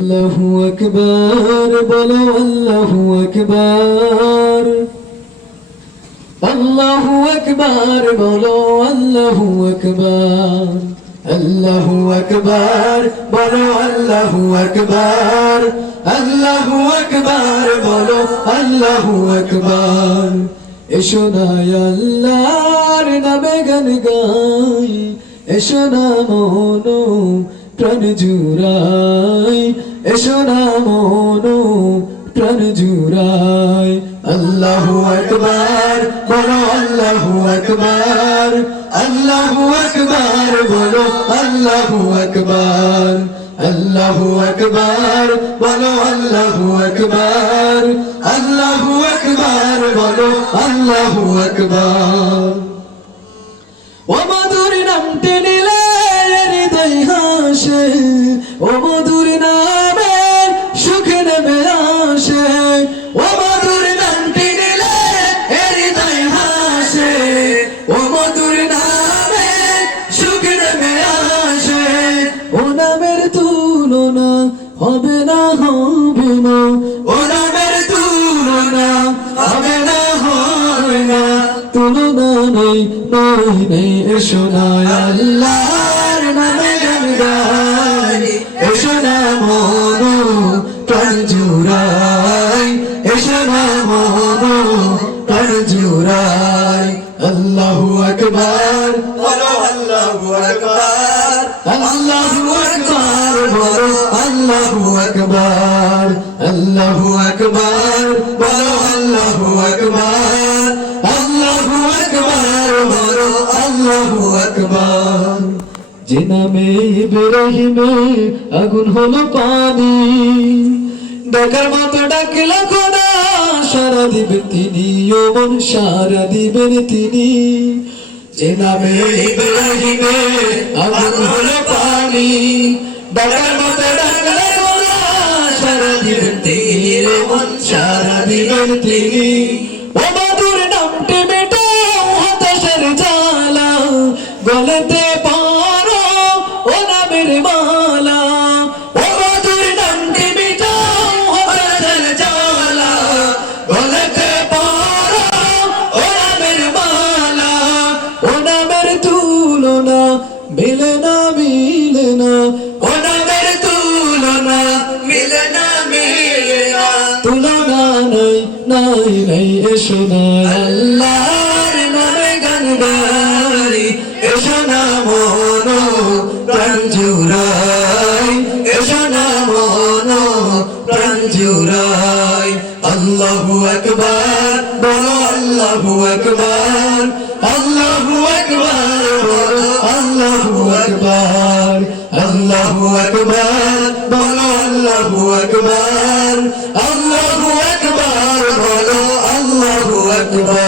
আল্লাহু আকবার বলো আল্লাহু আকবার আল্লাহু আকবার বলো আল্লাহু আকবার আল্লাহু আকবার বলো আল্লাহু আকবার আল্লাহু আকবার বলো আল্লাহু আকবার এসো না আল্লাহর নামে গান গাই এসো না মনো প্রাণ জুড়াই এসো না মনো প্রাণ জুড়াই আল্লাহু আকবার বলো আল্লাহু আকবার আল্লাহু আকবার বলো আল্লাহু আকবার আল্লাহু আকবার বলো আল্লাহু আকবার আল্লাহু আকবার বলো আল্লাহু আকবার ও মধুর নামটি নিলে হৃদয় হাসে ও মধুর নামে সুখ নেমে আসে ও মধুর নামটি নিলে হৃদয় হাসে ও মধুর নামে সুখ নেমে আসে ও নামের তুলনা হবে না হবে না ও নামের তুলনা হবে না হবে না তুলনা নেই নাই নেই এসো না আল্লাহর নামে গান গাই এসো না মনো প্রাণ জুড়াই এসো না মনো প্রাণ জুড়াই আল্লাহু আকবার বলো আল্লাহু আকবার আল্লাহু আকবার বলো আল্লাহু আকবার আল্লাহু আকবার বলো আল্লাহু আকবার আল্লাহু আকবার বলো আল্লাহু আকবার যে নামে ইব্রাহিমে আগুন হলো পানি ডাকার মতো ডাকলে খোদা সারা দিবেন তিনি ও মন সারা দিবেন তিনি যে নামে ইব্রাহিমে আগুন হলো পানি ডাকার মতো ডাকলে খোদা সারা দিবেন তিনি ও মন সারা দিবেন তিনি ও মধুর নামটি মেটাও হতাশার জ্বালা গলাতে পারো ও নামের মালা ও মধুর নামটি মেটাও হতাশার জ্বালা গলাতে পারো ও নামের মালা ও নামের তুলনা মিলে না মিলে না ও নামের তুলনা মিলে না মিলে না তুলনা নাই নাই নাই এসো না আল্লাহর নামে গান গাই এসো না মনো প্রাণ জুড়াই এসো না মনো প্রাণ জুড়াই আল্লাহু আকবার বলো আল্লাহু আকবার আল্লাহু আকবার বলো আল্লাহু আকবার আল্লাহু আকবার বলো আল্লাহু আকবার আল্লাহু আকবার বলো আল্লাহু আকবার